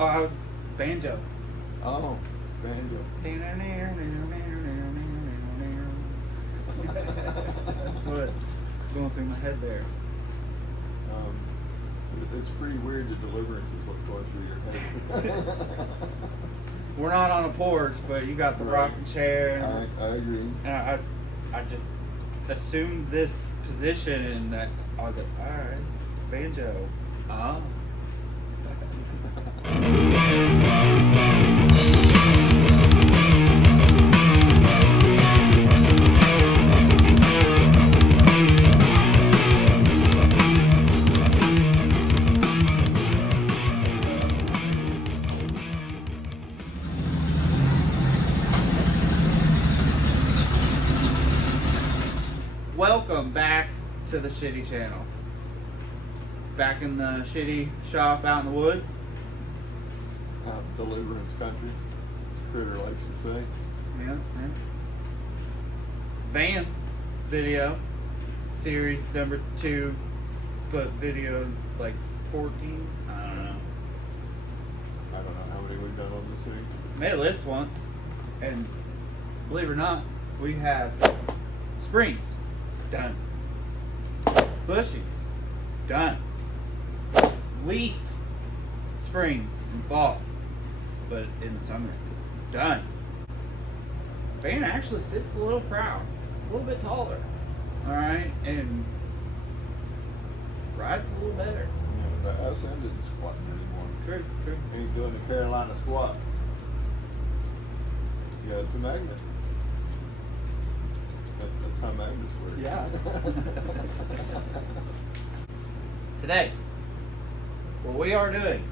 Oh, I was banjo. Oh, banjo. That's what going through my head there. It's pretty weird, the deliverance is what's going through your head. We're not on a porch, but you got the rocking chair. I agree. And I just assumed this position, and that I was like, all right, banjo. Oh. Welcome back to the Shitty Channel. Back in the shitty shop out in the woods. Deliverance country, as Critter likes to say. Yeah. Van video, series number 2, but video like 14. I don't know. I don't know how many we've done on this thing. Made a list once, and believe it or not, we have springs done, bushes done, leaf springs in fall, but in the summer done. Van actually sits a little proud, a little bit taller, all right, and rides a little better. Yeah, but the ass end isn't squatting anymore. True. Ain't doing the Carolina squat. Yeah, it's a magnet. That's how magnets work. Yeah. Today, what we are doing,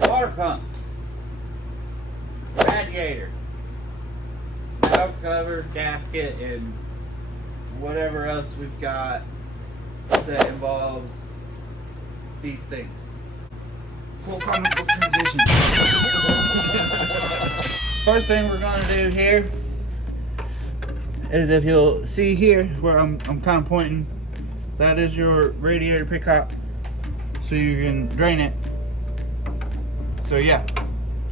water pump, radiator, valve cover, gasket, and whatever else we've got that involves these things. Full comic book transition. First thing we're going to do here is, if you'll see here where I'm kind of pointing, that is your radiator pickup, so you can drain it. So yeah,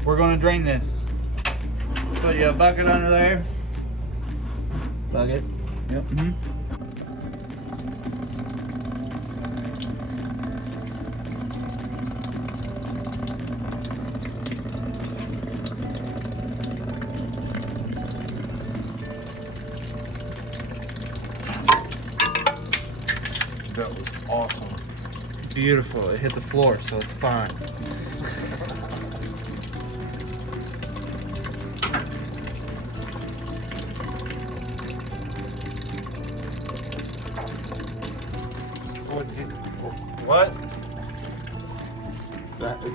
we're going to drain this. Put you a bucket under there. Bucket. Yep. That was awesome. Beautiful. It hit the floor, so it's fine. What?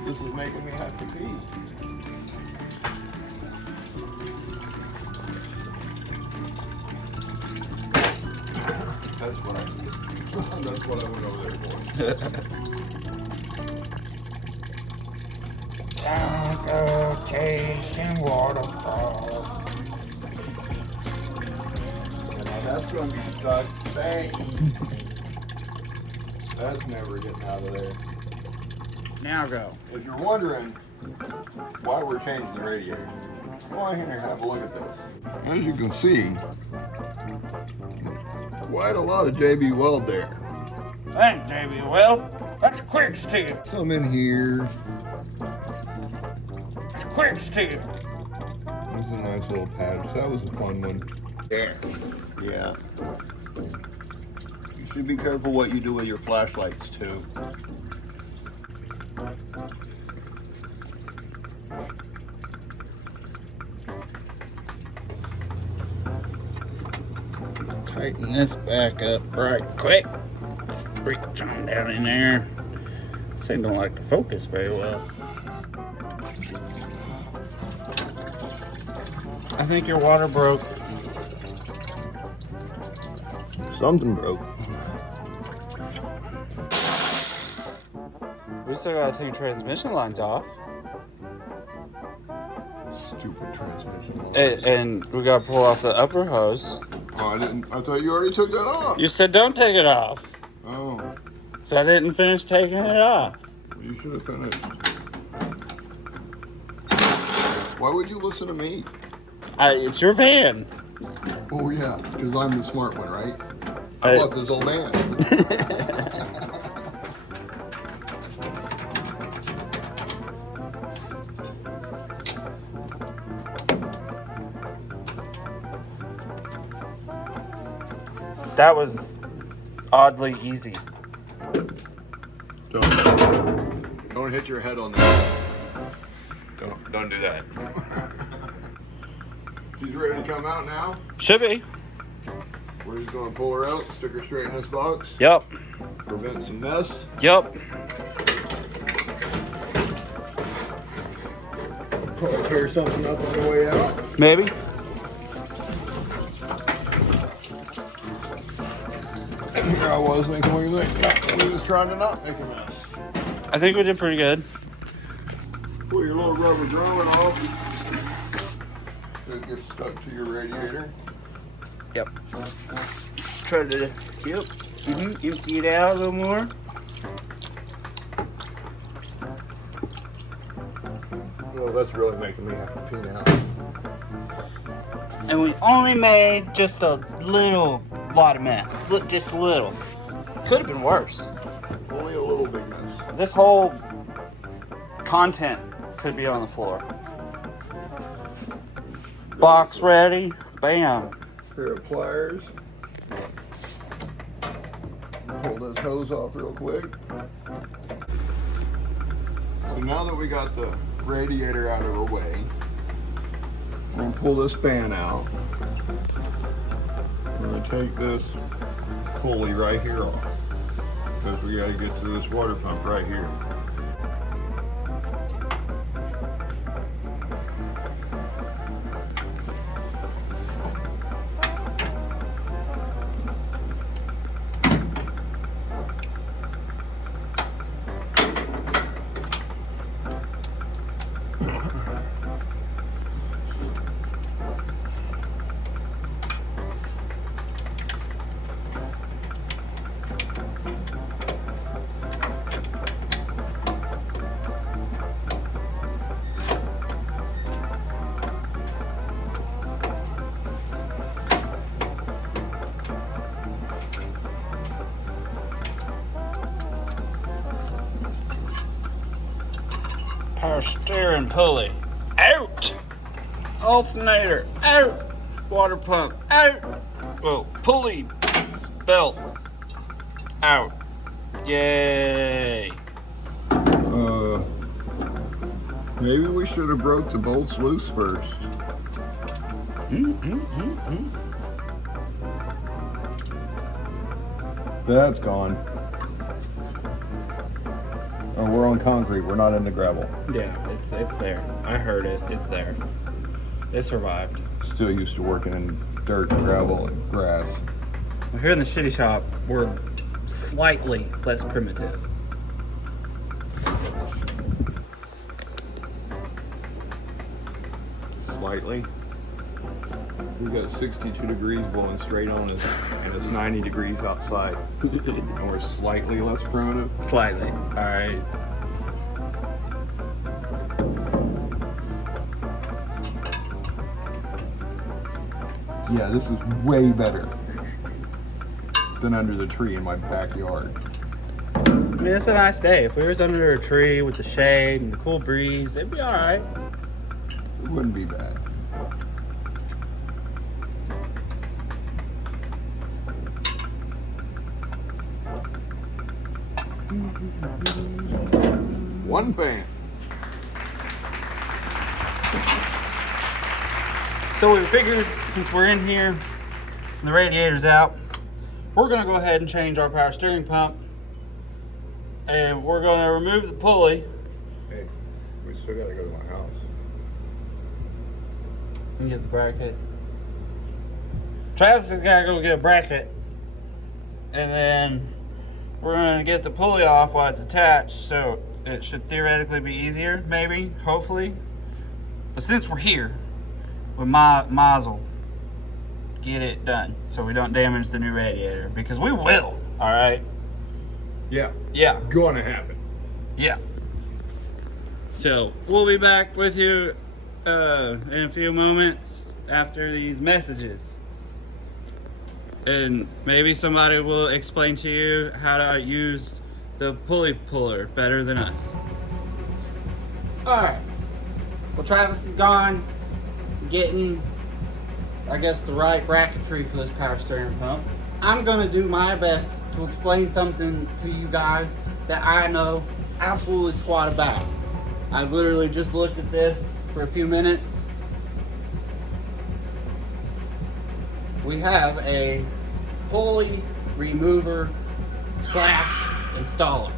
This is making me have to pee. That's what I went over there for. Don't go chasing waterfalls. Now that's going to be stuck. Thanks. That's never getting out of there. Now go. If you're wondering why we're changing the radiator, go on here and have a look at this. As you can see, quite a lot of JB Weld there. Thanks, JB Weld. That's quick steel. Some in here. That's quick steel. That's a nice little patch. That was a fun one. There. Yeah. You should be careful what you do with your flashlights too. Let's tighten this back up right quick. Just reach on down in there. This thing don't like to focus very well. I think your water broke. Something broke. We still gotta take transmission lines off. Stupid transmission line. And we gotta pull off the upper hose. Oh, I didn't. I thought you already took that off. You said don't take it off. Oh, So I didn't finish taking it off. you should have finished. Why would you listen to me? It's your van. Oh yeah, because I'm the smart one, right? I bought this old van. That was oddly easy. Don't hit your head on that. Don't do that. She's ready to come out now. Should be. We're just gonna pull her out, stick her straight in this box. Yep. Prevent some mess. Yep. Probably tear something up on the way out. Maybe. Here I was thinking, what do you think? We was trying to not make a mess. I think we did pretty good. Pull your little rubber drawing off. It gets stuck to your radiator. Yep. Try to, yep. Empty it out a little more. Well, that's really making me have to pee now. And we only made just a little lot of mess. Look, just a little. Could have been worse. Only a little big mess. This whole content could be on the floor. Box ready. Bam. Pair of pliers. Pull this hose off real quick. So now that we got the radiator out of the way, we're gonna pull this fan out. We're gonna take this pulley right here off because we gotta get to this water pump right here. Power steering pulley. Out. Alternator. Out. Water pump. Out. Well, pulley belt. Out. Yay. Maybe we should have broke the bolts loose first. That's gone. Oh, we're on concrete. We're not in the gravel. Yeah, it's there. I heard it. It's there. It survived. Still used to working in dirt, gravel, and grass. Well, here in the shitty shop, we're slightly less primitive. Slightly. We got 62 degrees blowing straight on us, and it's 90 degrees outside. And we're slightly less primitive. Slightly. All right. Yeah, this is way better than under the tree in my backyard. I mean, it's a nice day. If we was under a tree with the shade and the cool breeze, it'd be all right. It wouldn't be bad. One fan. So we figured since we're in here and the radiator's out, we're gonna go ahead and change our power steering pump. And we're gonna remove the pulley. Hey, we still gotta go to my house. And get the bracket. Travis has gotta go get a bracket. And then we're gonna get the pulley off while it's attached, so it should theoretically be easier, maybe, hopefully. But since we're here, we might as well get it done so we don't damage the new radiator, because we will, all right? Yeah. Yeah. Gonna happen. Yeah. So we'll be back with you in a few moments after these messages. And maybe somebody will explain to you how to use the pulley puller better than us. Alright. Well, Travis is gone getting, I guess, the right bracketry for this power steering pump. I'm going to do my best to explain something to you guys that I know absolutely squat about. I've literally just looked at this for a few minutes. We have a pulley remover slash installer.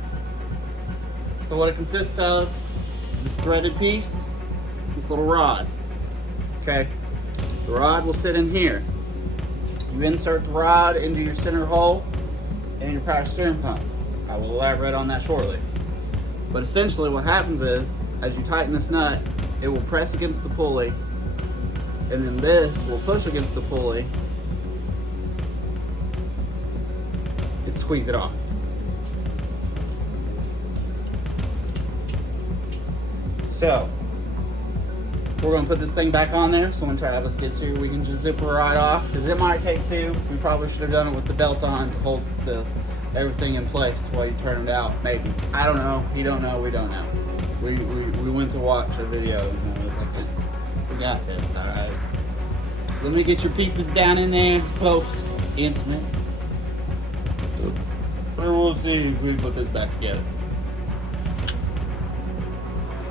So what it consists of is this threaded piece, this little rod. Okay, the rod will sit in here. You insert the rod into your center hole in your power steering pump. I will elaborate on that shortly. But essentially what happens is, as you tighten this nut, it will press against the pulley, and then this will push against the pulley and squeeze it off. So, we're going to put this thing back on there, so when Travis gets here, we can just zip it right off, because it might take two. We probably should have done it with the belt on to hold everything in place while you turn it out, maybe. I don't know. You don't know. We don't know. We went to watch a video, and it was like, we got this, alright? So let me get your peepers down in there, close, intimate. So, we'll see if we can put this back together.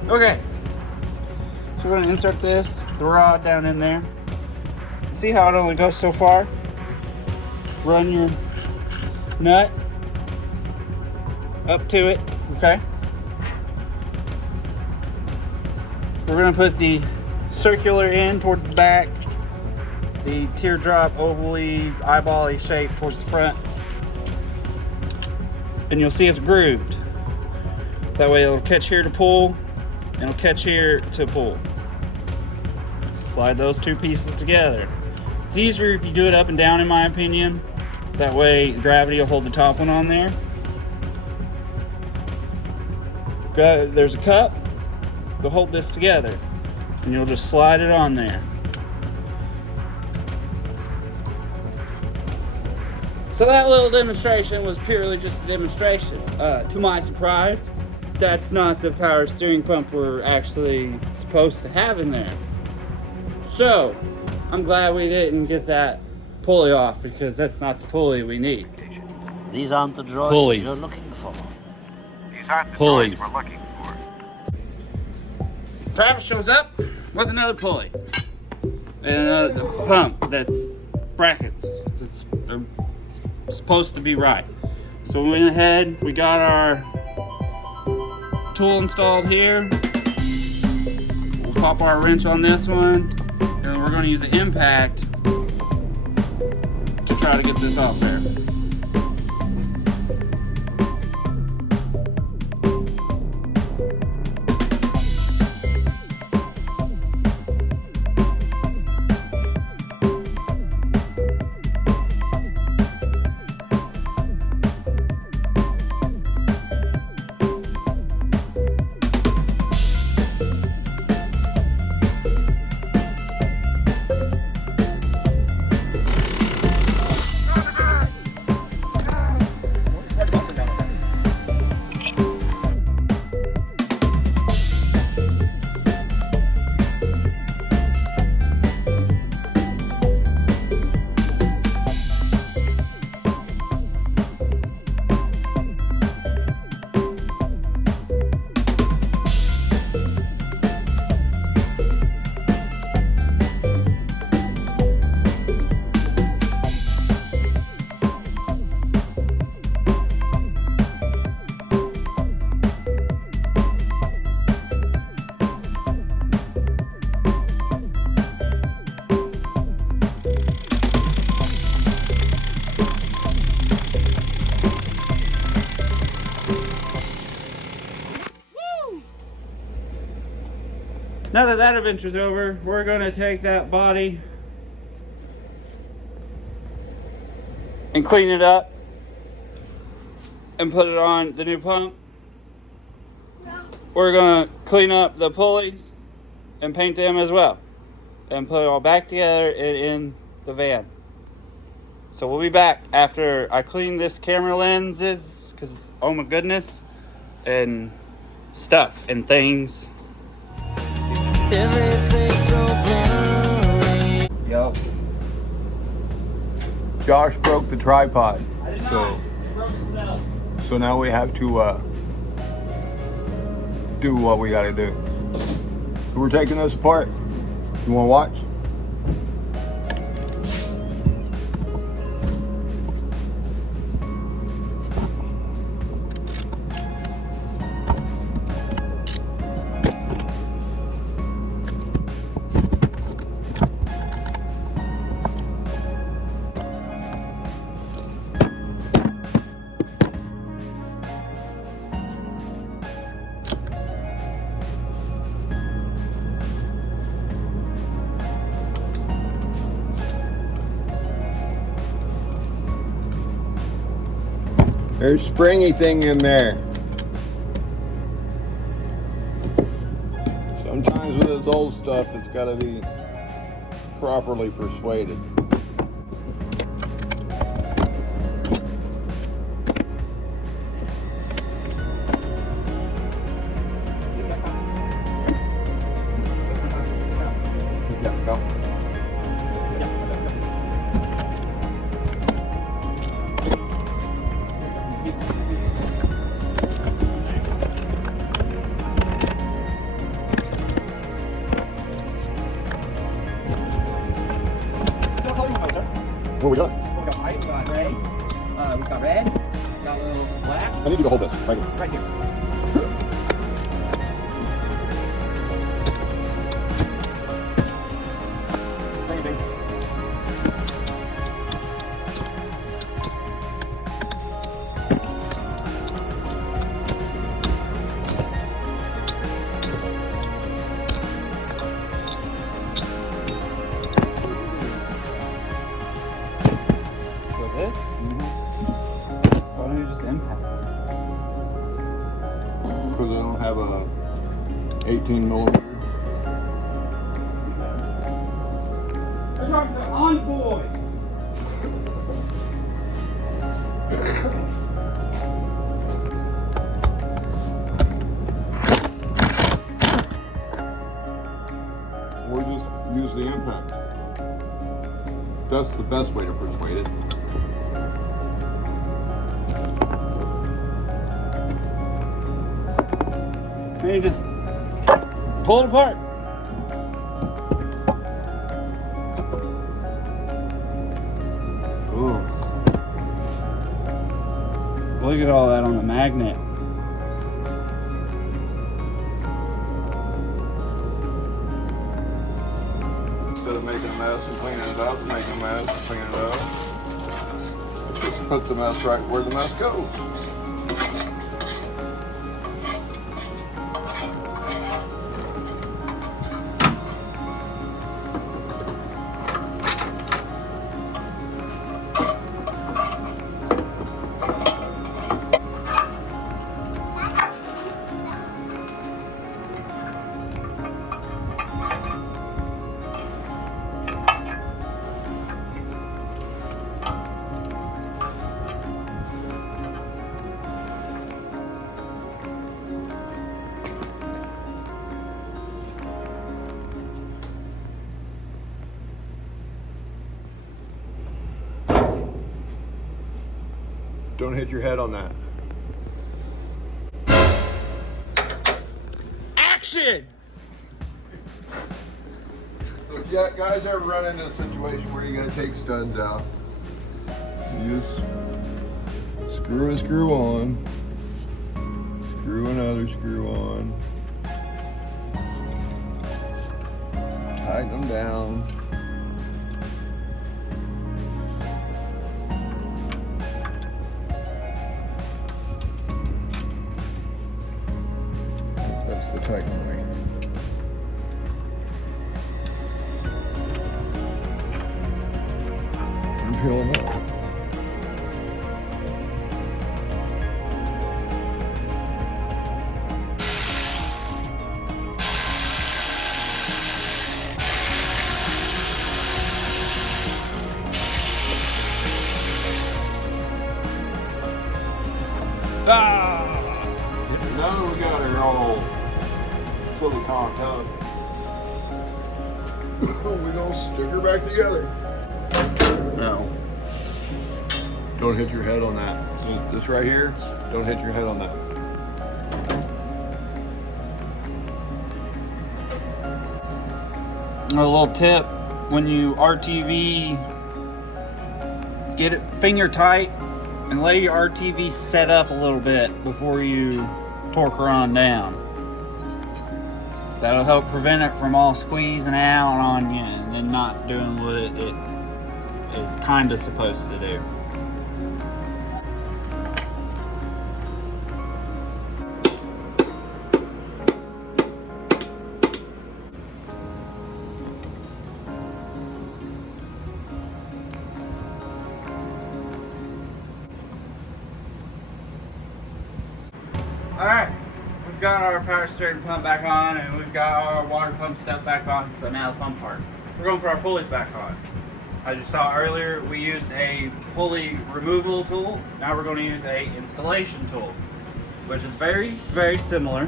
Okay. So we're going to insert the rod down in there. See how it only goes so far? Run your nut up to it, okay? We're going to put the circular end towards the back, the teardrop ovally, eyeball-y shape towards the front, and you'll see it's grooved. That way it'll catch here to pull, and it'll catch here to pull. Slide those two pieces together. It's easier if you do it up and down, in my opinion. That way gravity will hold the top one on there. There's a cup to hold this together, and you'll just slide it on there. So that little demonstration was purely just a demonstration. To my surprise, that's not the power steering pump we're actually supposed to have in there. So, I'm glad we didn't get that pulley off, because that's not the pulley we need. These aren't the drawings Pulleys. you're looking for. These aren't the Pulleys. drawings we're looking for. Travis shows up with another pulley and another pump that's brackets that's are supposed to be right. So we went ahead, we got our tool installed here. We'll pop our wrench on this one, and we're going to use an impact to try to get this off there. Now that that adventure's over, we're going to take that body and clean it up and put it on the new pump. We're going to clean up the pulleys and paint them as well. And put it all back together and in the van. So we'll be back after I clean this camera lenses, because oh my goodness, and stuff and things. Everything's so blurry. Yup. Josh broke the tripod. I did not. So, It broke itself. so now we have to do what we gotta do. So we're taking this apart. You wanna watch? There's springy thing in there. Sometimes with this old stuff, it's got to be properly persuaded. Yeah, go. What we got? We got white, we got gray, we got red, we got a little black. I need you to hold this right here. Right here. Springy thing. For this? Why don't you just impact? Because I don't have a 18 millimeter. They're on boy. Or just use the impact. That's the best way to persuade it. Maybe just pull it apart. Ooh. Look at all that on the magnet. Instead of making a mess and cleaning it up, making a mess and cleaning it up, let's just put the mess right where the mess goes. Don't hit your head on that. Action! So yeah, guys ever run into a situation where you gotta take studs out? You just screw a screw on, screw another screw on, tighten them down. That's the tighten way. And peel them up. silicone tongue. We're gonna stick her back together. Now, don't hit your head on that. This right here, don't hit your head on that. A little tip, when you RTV, get it finger tight and lay your RTV set up a little bit before you torque her on down. That'll help prevent it from all squeezing out on you and then not doing what it is kind of supposed to do. Alright, we've got our power steering pump back on and we've got our water pump stuff back on, so now the pump part. We're going to put our pulleys back on. As you saw earlier, we used a pulley removal tool. Now we're going to use a installation tool, which is very, very similar,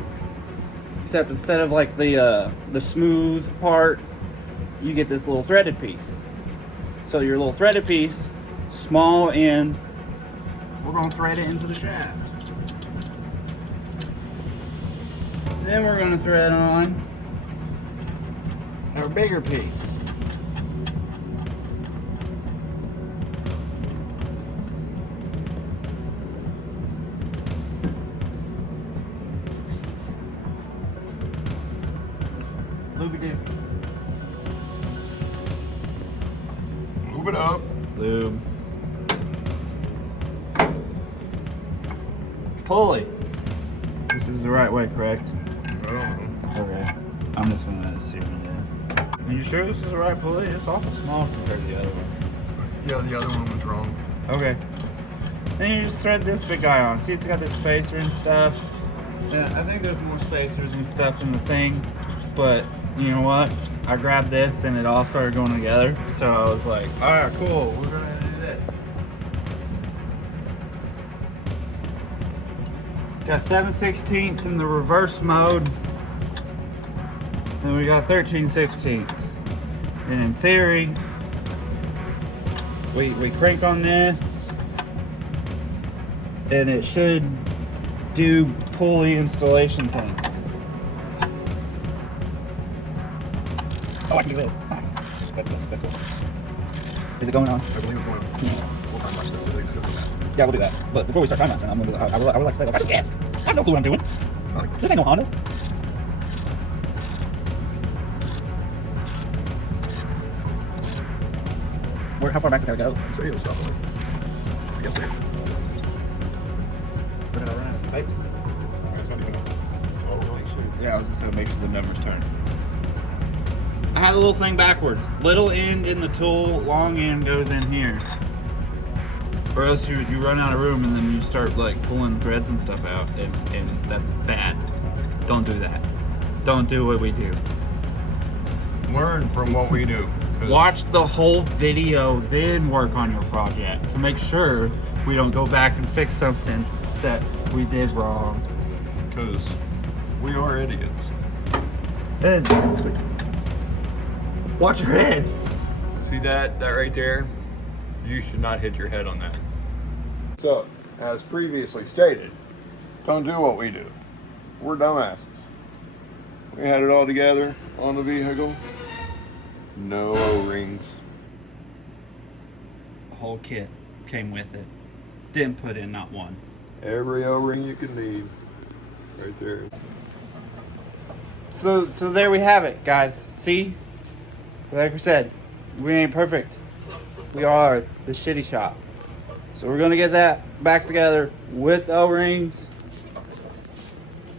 except instead of like the smooth part, you get this little threaded piece. So your little threaded piece, small end, we're going to thread it into the shaft. Then we're going to thread on our bigger piece. Lube-a-doo. Move it up. Lube. Pulley. This is the right way, correct? I don't know. Okay. I'm just going to assume it is. Are you sure this is the right pulley? It's awful small compared to the other one. Yeah, the other one was wrong. Okay. Then you just thread this big guy on. See, it's got this spacer and stuff. Yeah, I think there's more spacers and stuff in the thing, but you know what? I grabbed this and it all started going together. So I was like, all right, cool. We're gonna do this. Got 7/16 in the reverse mode. And we got 13/16. And in theory, we crank on this and it should do pulley installation things. Oh, I can do this. That's cool. Is it going on? I believe it's going on. We'll time watch this. So they can do that. Yeah, we'll do that. But before we start time lapsing, I'm gonna do that. I would like to say, like, I just guessed. I have no clue what I'm doing. This ain't no Honda. How far back's it gotta go? Say it'll stop it. I guess so. We're gonna run out of space. Yeah, I was gonna say make sure the numbers turn. I had a little thing backwards. Little end in the tool, long end goes in here. Or else you run out of room and then you start like pulling threads and stuff out and that's bad. Don't do that. Don't do what we do. Learn from what we do. Watch the whole video, then work on your project to make sure we don't go back and fix something that we did wrong. Because we are idiots. And watch your head. See that right there? You should not hit your head on that. So, as previously stated, don't do what we do. We're dumbasses. We had it all together on the vehicle. No O-rings. The whole kit came with it. Didn't put in not one. Every O-ring you can need. Right there. So there we have it, guys. See? Like we said, we ain't perfect. We are the shitty shop. So we're gonna get that back together with O-rings.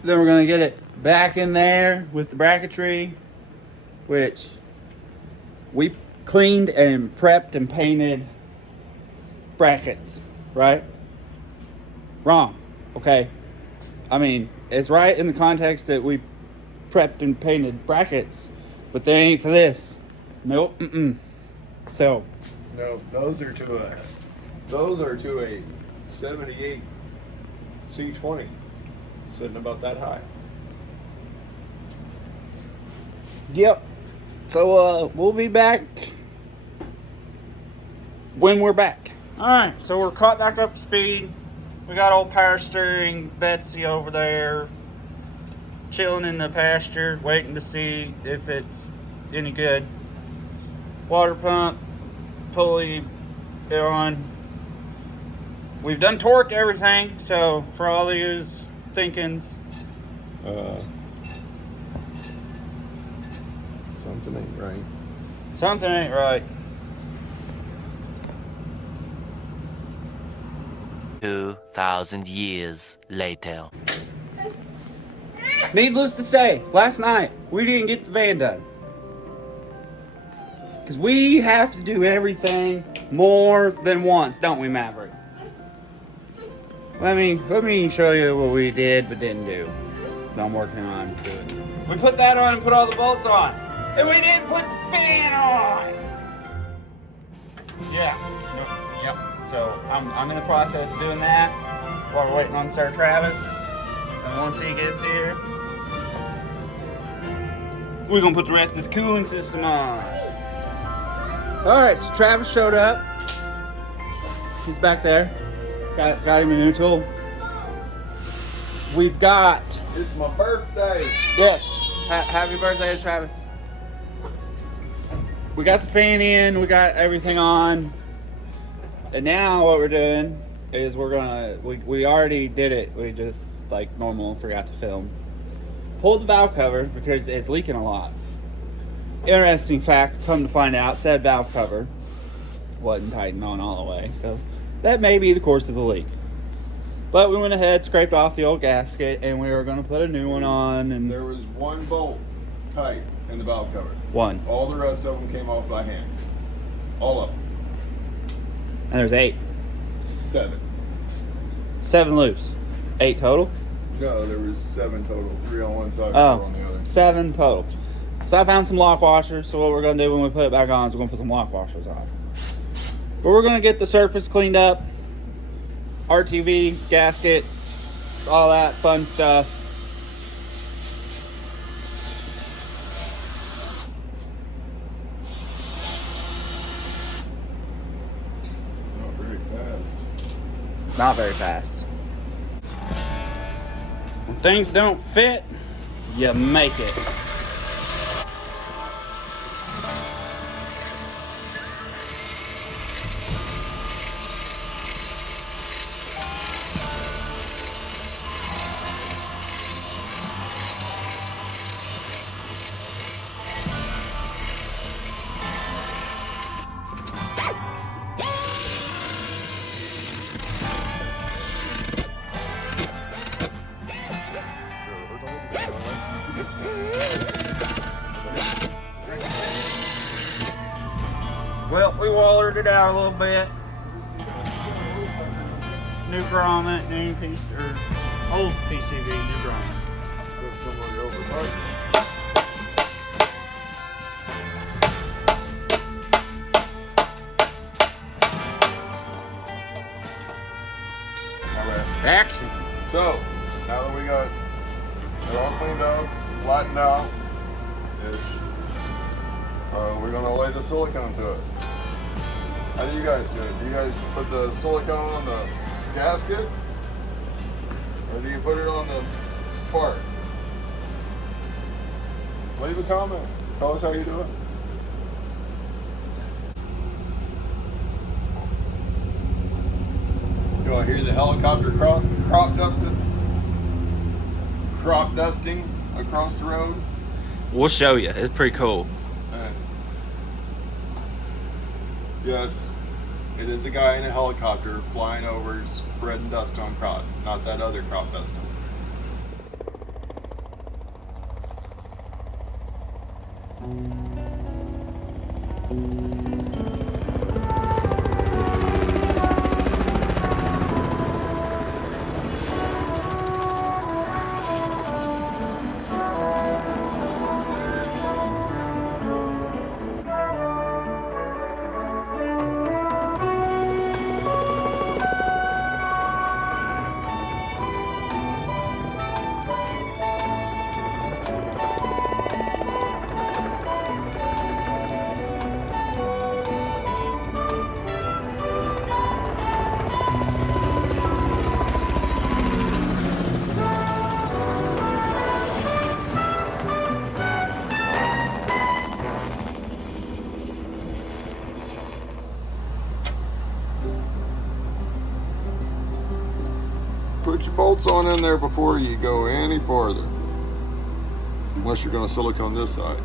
Then we're gonna get it back in there with the bracketry, which we cleaned and prepped and painted brackets, right? Wrong, okay? I mean, it's right in the context that we prepped and painted brackets, but they ain't for this. Nope, So, No, those are to a 78 C20, sitting about that high. Yep. So we'll be back when we're back. Alright, so we're caught back up to speed. We got old power steering Betsy over there chilling in the pasture, waiting to see if it's any good. Water pump, pulley on. We've done torqued everything, so for all of you thinkings, something ain't right. something ain't right. 2,000 years later. Needless to say, last night we didn't get the van done. Because we have to do everything more than once, don't we, Maverick? Let me show you what we did but didn't do. That I'm working on doing. We put that on and put all the bolts on. And we didn't put the fan on! Yeah. Nope. Yep. So I'm in the process of doing that while we're waiting on Sir Travis. And once he gets here, we're gonna put the rest of this cooling system on. Alright, so Travis showed up. He's back there. Got him a new tool. We've got... It's my birthday. Yes. Happy birthday, Travis. We got the fan in, we got everything on. And now what we're doing is we're gonna... We already did it. We just, like normal, forgot to film. Pulled the valve cover because it's leaking a lot. Interesting fact, come to find out, said valve cover wasn't tightened on all the way, so that may be the cause of the leak. But we went ahead, scraped off the old gasket, and we were going to put a new one on. And There was one bolt tight in the valve cover. one, All the rest of them came off by hand. All of them. and there's 8, 7 loose, 8 total. No, there was 7 total. 3 on one side, 4 Oh, on the other. 7 total. So I found some lock washers. So what we're going to do when we put it back on is we're going to put some lock washers on. But we're going to get the surface cleaned up, RTV, gasket, all that fun stuff. Not very fast. Not very fast. When things don't fit, you make it. Well, we wallered it out a little bit. New grommet, new piece, or old PCV, new grommet. Put somebody over budget. Alright. Action. So, now that we got it all cleaned up, flattened out, we're going to lay the silicone to it. How do you guys do it? Do you guys put the silicone on the gasket? Or do you put it on the part? Leave a comment. Tell us how you do it. You want to hear the helicopter crop dusting across the road? We'll show you. It's pretty cool. And yes, it is a guy in a helicopter flying over spreading dust on crop, not that other crop dusting. Put your bolts on in there before you go any farther. Unless you're going to silicone this side.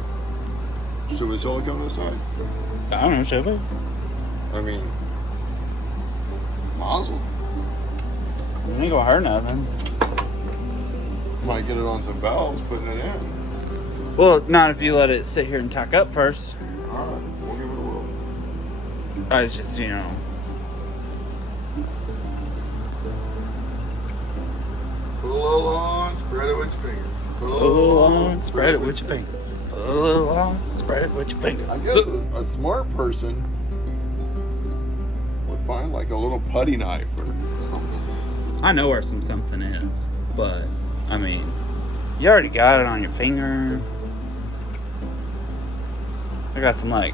Should we silicone this side? I don't know, should we? I mean, nozzle. It ain't gonna hurt nothing. Might get it on some valves putting it in. Well, not if you let it sit here and tack up first. Alright, we'll give it a whirl. It's just, you know. Put a little on, spread it with your fingers. Put a Put a little on, spread it with your finger. Put a little on, spread it with your finger. I guess a smart person would find like a little putty knife or something. I know where something is, but, I mean, you already got it on your finger. I got some, like,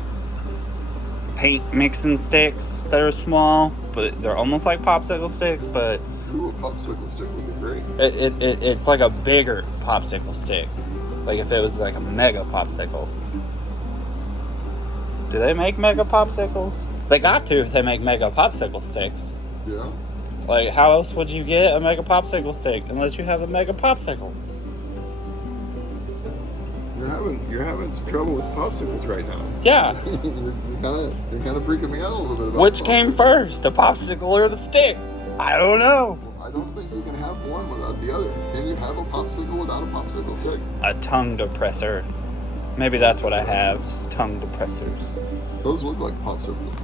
paint mixing sticks that are small, but they're almost like popsicle sticks, but Ooh, a popsicle stick would be great. it's like a bigger popsicle stick. Like if it was like a mega popsicle. Do they make mega popsicles? They got to if they make mega popsicle sticks. Yeah. Like, how else would you get a mega popsicle stick unless you have a mega popsicle? You're having some trouble with popsicles right now. Yeah. You're kind of freaking me out a little bit about Which came first, the popsicle or the stick? I don't know. I don't think you can have one without the other. Can you have a popsicle without a popsicle stick? A tongue depressor. Maybe that's what I have, is tongue depressors. Those look like popsicles.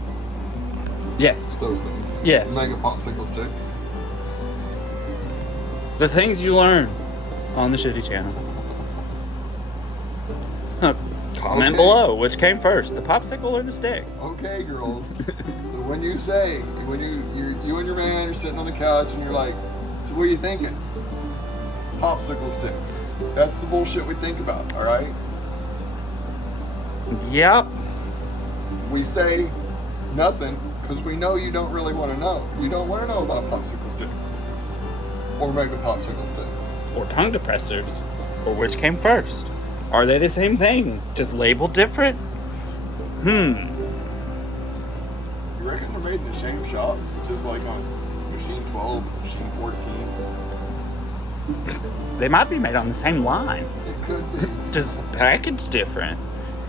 Yes. Those things. Yes. Mega popsicle sticks. The things you learn on the Shitty Channel. Comment below, which came first, the popsicle or the stick? Okay, girls. When you say, you and your man are sitting on the couch and you're like, so what are you thinking? Popsicle sticks. That's the bullshit we think about, all right? Yep. We say nothing because we know you don't really want to know. You don't want to know about popsicle sticks or mega popsicle sticks. Or tongue depressors. Or which came first? Are they the same thing, just labeled different? You reckon they're made in the same shop, just like on machine 12, machine 14? They might be made on the same line, It could be. just packaged different.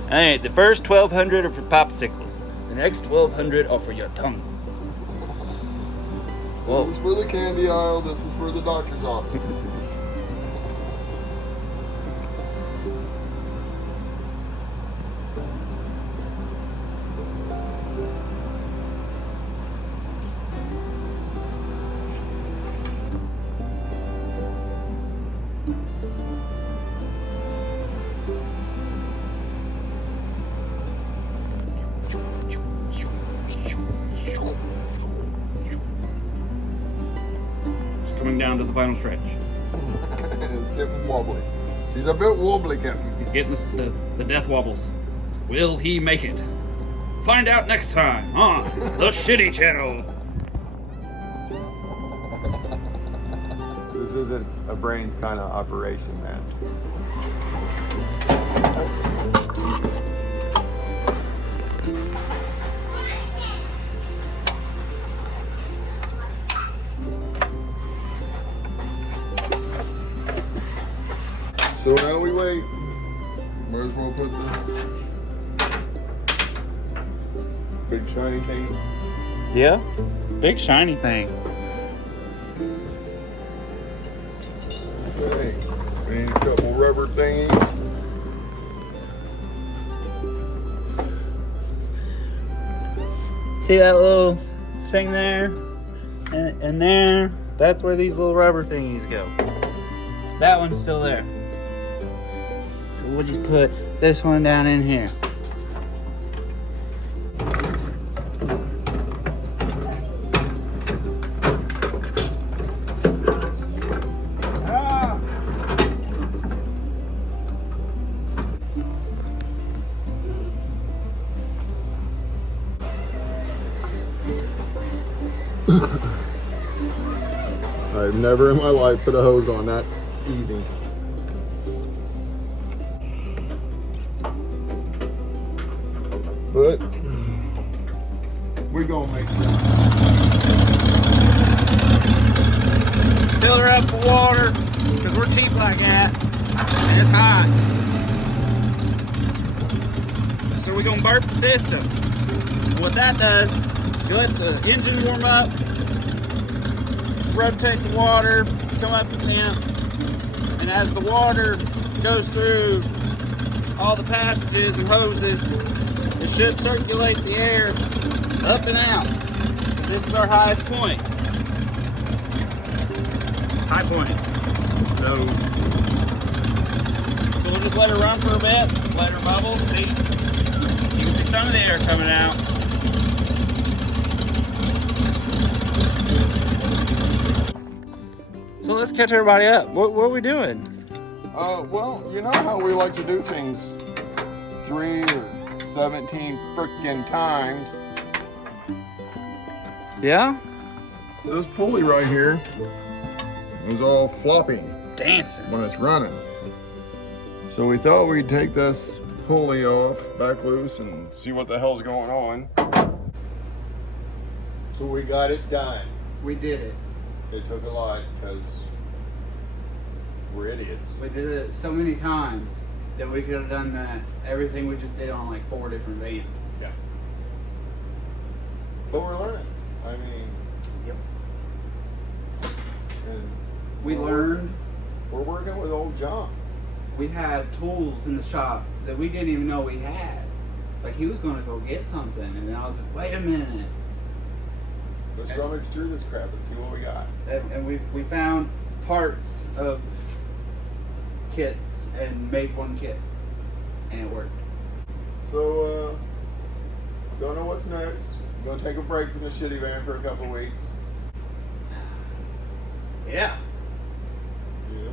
Hey, the first 1,200 are for popsicles. The next 1,200 are for your tongue. Well, This is for the candy aisle. This is for the doctor's office. Just coming down to the final stretch. It's getting wobbly. He's a bit wobbly, Captain. He's getting the death wobbles. Will he make it? Find out next time on the Shitty Channel. This isn't a brains kind of operation, man. So while we wait, might as well put the big shiny thing. Yeah, big shiny thing. Okay, we need a couple rubber thingies. See that little thing there? And there? That's where these little rubber thingies go. That one's still there. So we'll just put this one down in here. I've never in my life put a hose on that easy. But we're gonna make it. fill her up with water, because we're cheap like that, and it's hot. So we're gonna burp the system. What that does, you let the engine warm up, rotate the water, come up to temp, and as the water goes through all the passages and hoses, it should circulate the air up and out. This is our highest point. High point. So we'll just let her run for a bit, let her bubble, see. You can see some of the air coming out. So let's catch everybody up. What are we doing? Well, you know how we like to do things 3 or 17 frickin' times. Yeah? This pulley right here is all flopping Dancing. when it's running. So we thought we'd take this pulley off, back loose, and see what the hell's going on. So we got it done. We did it. It took a lot because we're idiots. We did it so many times that we could have done that. Everything we just did on like 4 different vans. Yeah. But we're learning. I mean, Yep. and We learned. we're working with old John. We had tools in the shop that we didn't even know we had. Like he was gonna go get something, and then I was like, wait a minute. Let's rummage through this crap and see what we got. And we found parts of kits and made one kit, and it worked. So, don't know what's next. Gonna take a break from the shitty van for a couple weeks. Yeah. Yeah.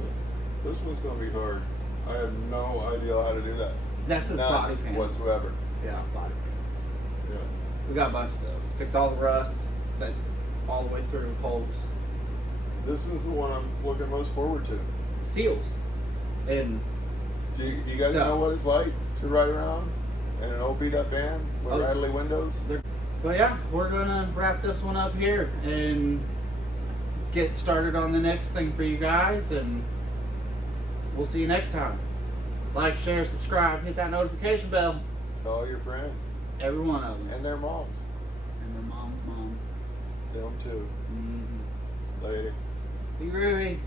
This one's gonna be hard. I have no idea how to do that. That's his None body panels. whatsoever. Yeah, body panels. Yeah. We got a bunch of those. Fix all the rust that's all the way through holes. This is the one I'm looking most forward to. Seals. And Do you guys Stuff. know what it's like to ride around in an old beat up van with Oh. rattly windows? but yeah, we're gonna wrap this one up here and get started on the next thing for you guys, and we'll see you next time. Like, share, subscribe, hit that notification bell. To all your friends Every one of them. and their moms. And their moms. Them too. Mm-hmm. Later. Be groovy.